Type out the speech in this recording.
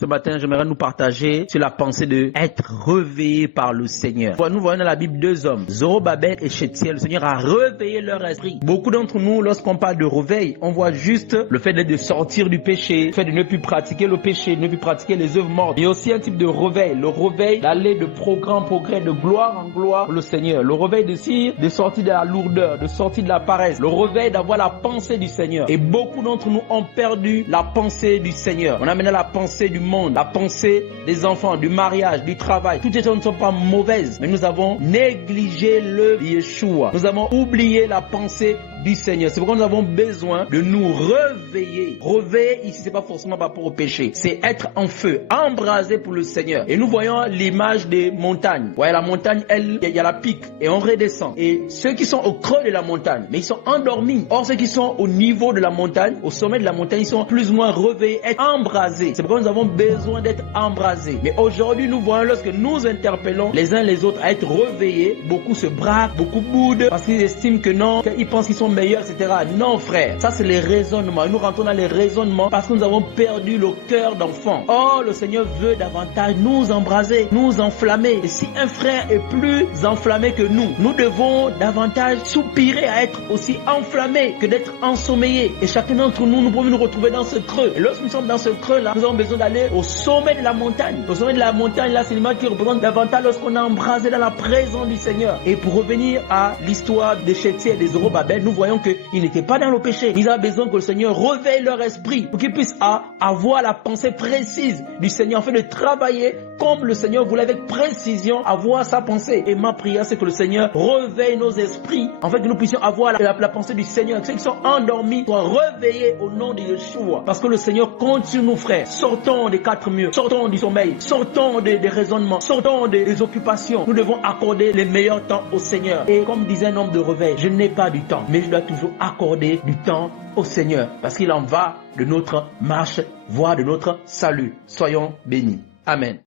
Ce matin, j'aimerais nous partager sur la pensée de être réveillé par le Seigneur. Nous voyons dans la Bible deux hommes, Zorobabel et Shealtiel. Le Seigneur a réveillé leur esprit. Beaucoup d'entre nous, lorsqu'on parle de réveil, on voit juste le fait de sortir du péché, le fait de ne plus pratiquer le péché, de ne plus pratiquer les œuvres mortes. Il y a aussi un type de réveil, le réveil d'aller de progrès en progrès, de gloire en gloire pour le Seigneur. Le réveil de sortir de la lourdeur, de sortir de la paresse. Le réveil d'avoir la pensée du Seigneur. Et beaucoup d'entre nous ont perdu la pensée du Seigneur. On a maintenant la pensée du monde, la pensée des enfants, du mariage, du travail. Toutes ces choses ne sont pas mauvaises, mais nous avons négligé le Yeshua. Nous avons oublié la pensée du Seigneur. C'est pourquoi nous avons besoin de nous réveiller. Réveiller ici, c'est pas forcément par rapport au péché. C'est être en feu, embrasé pour le Seigneur. Et nous voyons l'image des montagnes. Vous voyez, la montagne, il y a la pique et on redescend. Et ceux qui sont au creux de la montagne, mais ils sont endormis. Or, ceux qui sont au niveau de la montagne, au sommet de la montagne, ils sont plus ou moins réveillés, être embrasés. C'est pourquoi nous avons besoin d'être embrasés. Mais aujourd'hui, nous voyons lorsque nous interpellons les uns les autres à être réveillés, beaucoup se braquent, beaucoup boudent parce qu'ils estiment que non, qu'ils pensent qu'ils sont meilleurs, etc. Non, frère. Ça, c'est les raisonnements. Nous rentrons dans les raisonnements parce que nous avons perdu le cœur d'enfant. Or, le Seigneur veut davantage nous embraser, nous enflammer. Et si un frère est plus enflammé que nous devons davantage soupirer à être aussi enflammés que d'être ensommeillés. Et chacun d'entre nous, nous pouvons nous retrouver dans ce creux. Et lorsque nous sommes dans ce creux-là, nous avons besoin d'aller au sommet de la montagne. Au sommet de la montagne, là, c'est l'image qui représente davantage lorsqu'on est embrasé dans la présence du Seigneur. Et pour revenir à l'histoire de Shealtiel et des Zorobabel, nous voyons qu'ils n'étaient pas dans le péché. Ils avaient besoin que le Seigneur réveille leur esprit pour qu'ils puissent avoir la pensée précise du Seigneur, afin de travailler comme le Seigneur voulait avec précision avoir sa pensée. Et ma prière, c'est que le Seigneur réveille nos esprits, afin que nous puissions avoir la pensée du Seigneur. Que ceux qui sont endormis soient réveillés au nom de Yeshua. Parce que le Seigneur compte sur nous, frères. Sortons des quatre murs, sortons du sommeil, sortons des raisonnements, sortons des occupations. Nous devons accorder les meilleurs temps au Seigneur. Et comme disait un homme de réveil, je n'ai pas du temps, mais je dois toujours accorder du temps au Seigneur. Parce qu'il en va de notre marche, voire de notre salut. Soyons bénis. Amen.